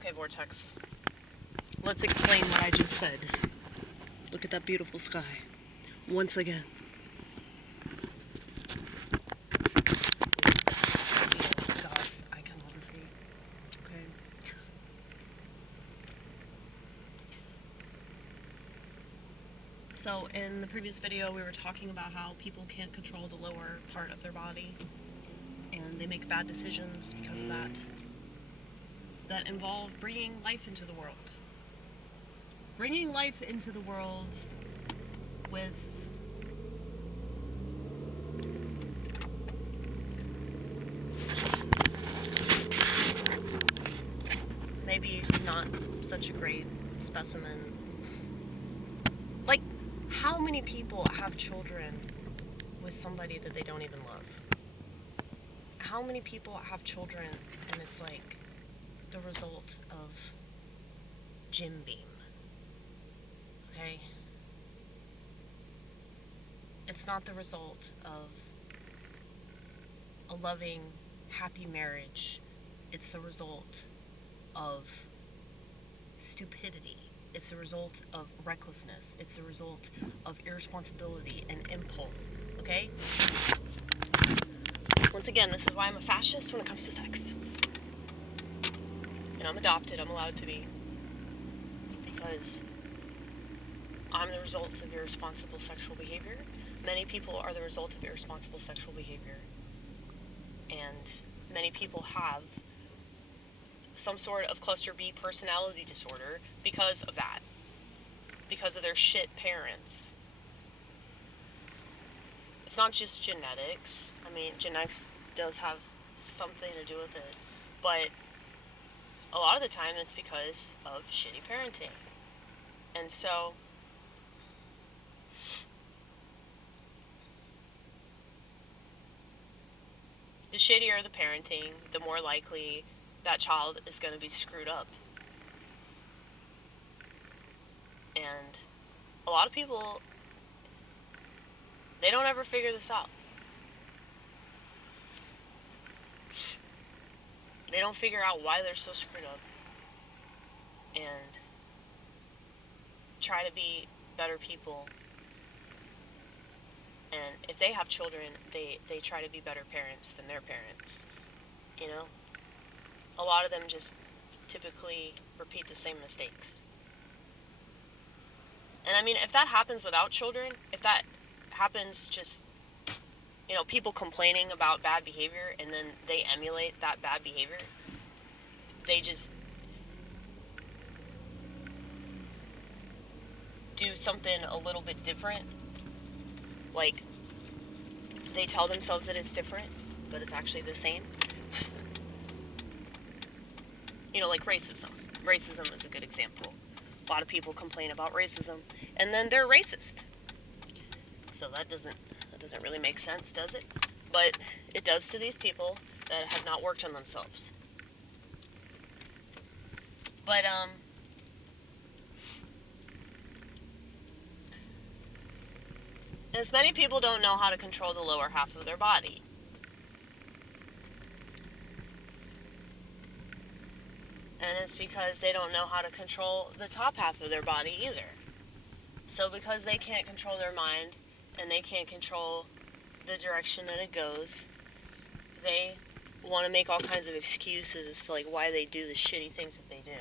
Okay, Vortex. Let's explain what I just said. Look at that beautiful sky. Once again. It's God's iconography. Okay. So in the previous video, we were talking about how people can't control the lower part of their body, and they make bad decisions because of that. That involve bringing life into the world. Bringing life into the world with maybe not such a great specimen. Like, how many people have children with somebody that they don't even love? How many people have children and it's like the result of Jim Beam? Okay? It's not the result of a loving, happy marriage. It's the result of stupidity. It's the result of recklessness. It's the result of irresponsibility and impulse. Okay? Once again, this is why I'm a fascist when it comes to sex. And I'm adopted, I'm allowed to be. Because I'm the result of irresponsible sexual behavior. Many people are the result of irresponsible sexual behavior. And many people have some sort of clusterB personality disorder because of that. Because of their shit parents. It's not just genetics. I mean, genetics does have something to do with it. But a lot of the time it's because of shitty parenting. And so the shittier the parenting, the more likely that child is going to be screwed up. And a lot of people, they don't ever figure this out. They don't figure out why they're so screwed up. And try to be better people. And if they have children, they try to be better parents than their parents. You know? A lot of them just typically repeat the same mistakes. And I mean, if that happens without children, if that happens just, you know, people complaining about bad behavior and then they emulate that bad behavior, they just do something a little bit different. Like, they tell themselves that it's different, but it's actually the same. You know, like racism. Racism is a good example. A lot of people complain about racism, and then they're racist. So that doesn't really make sense, does it? But it does to these people that have not worked on themselves. But, as many people don't know how to control the lower half of their body. And it's because they don't know how to control the top half of their body either. So because they can't control their mind, and they can't control the direction that it goes, they want to make all kinds of excuses as to like why they do the shitty things that they do.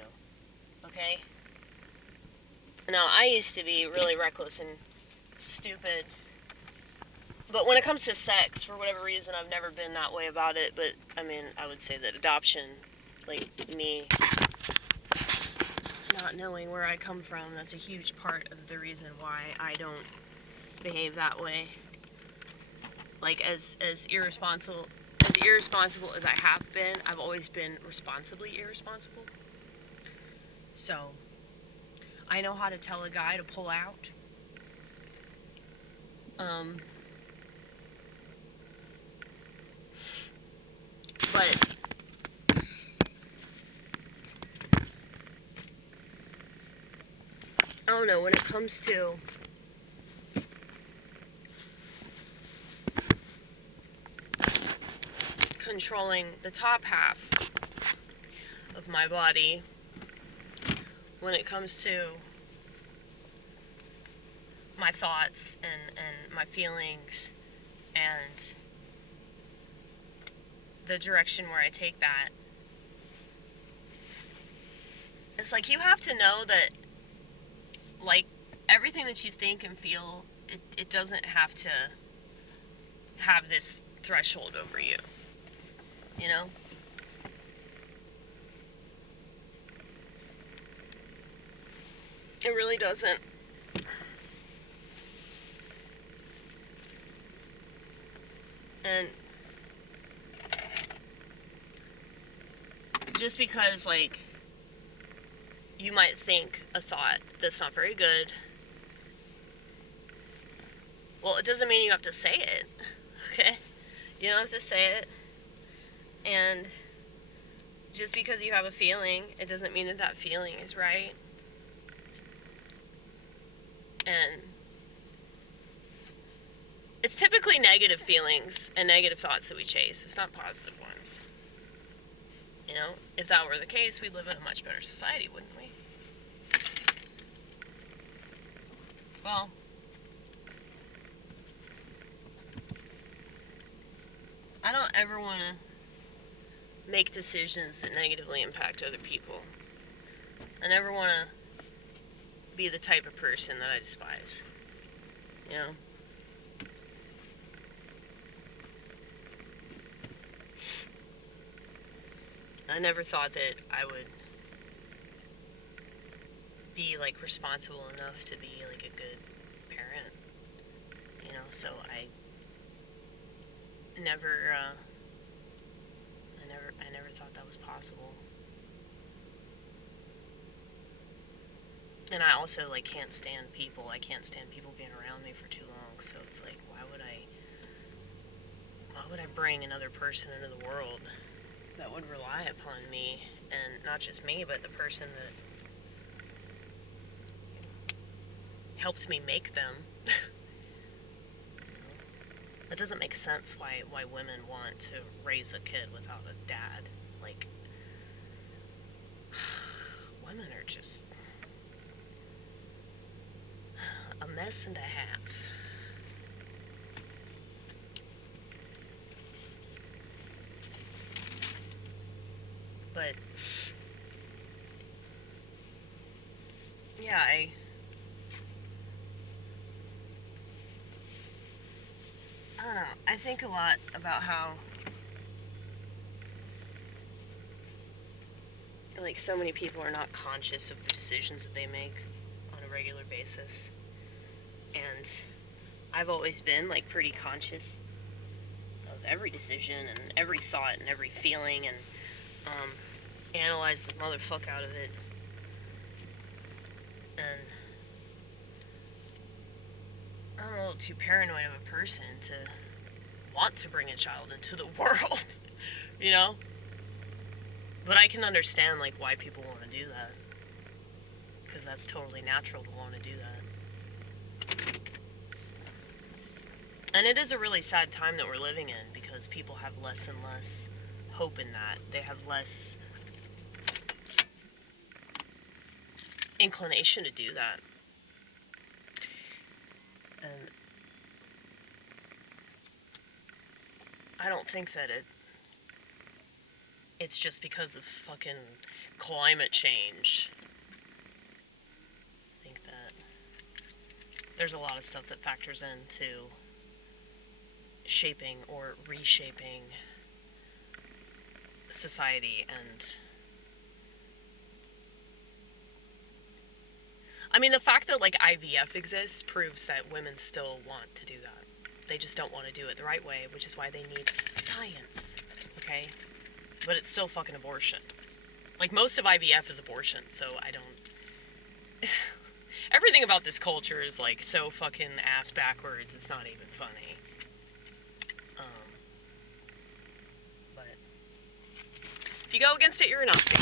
Okay? Now, I used to be really reckless and stupid. But when it comes to sex, for whatever reason, I've never been that way about it. But, I mean, I would say that adoption, like me not knowing where I come from, that's a huge part of the reason why I don't behave that way. Like, as irresponsible as I have been, I've always been responsibly irresponsible. So, I know how to tell a guy to pull out. But I don't know, when it comes to controlling the top half of my body, when it comes to my thoughts and my feelings and the direction where I take that. It's like you have to know that, like, everything that you think and feel, it doesn't have to have this threshold over you. You know? It really doesn't. And just because, like, you might think a thought that's not very good, well, it doesn't mean you have to say it, okay? You don't have to say it. And just because you have a feeling, it doesn't mean that that feeling is right. And it's typically negative feelings and negative thoughts that we chase. It's not positive ones. You know, if that were the case, we'd live in a much better society, wouldn't we? Well, I don't ever want to make decisions that negatively impact other people. I never want to be the type of person that I despise. You know? I never thought that I would be, like, responsible enough to be, like, a good parent. You know, so I never thought that was possible. And I also, like, can't stand people. I can't stand people being around me for too long, so it's like, why would I bring another person into the world that would rely upon me, and not just me, but the person that helped me make them. That doesn't make sense why women want to raise a kid without a dad. Like, women are just a mess and a half. But yeah, I don't know. I think a lot about how, like, so many people are not conscious of the decisions that they make on a regular basis. And I've always been, like, pretty conscious of every decision and every thought and every feeling, and analyze the motherfuck out of it. And I'm a little too paranoid of a person to want to bring a child into the world, you know? But I can understand, like, why people want to do that. Because that's totally natural to want to do that. And it is a really sad time that we're living in, because people have less and less hope in that. They have less inclination to do that. And I don't think that it's just because of fucking climate change. I think that there's a lot of stuff that factors into shaping or reshaping society. And I mean, the fact that, like, IVF exists proves that women still want to do that. They just don't want to do it the right way, which is why they need science, okay? But it's still fucking abortion. Like, most of IVF is abortion, so I don't... Everything about this culture is, like, so fucking ass backwards, it's not even funny. But if you go against it, you're a Nazi.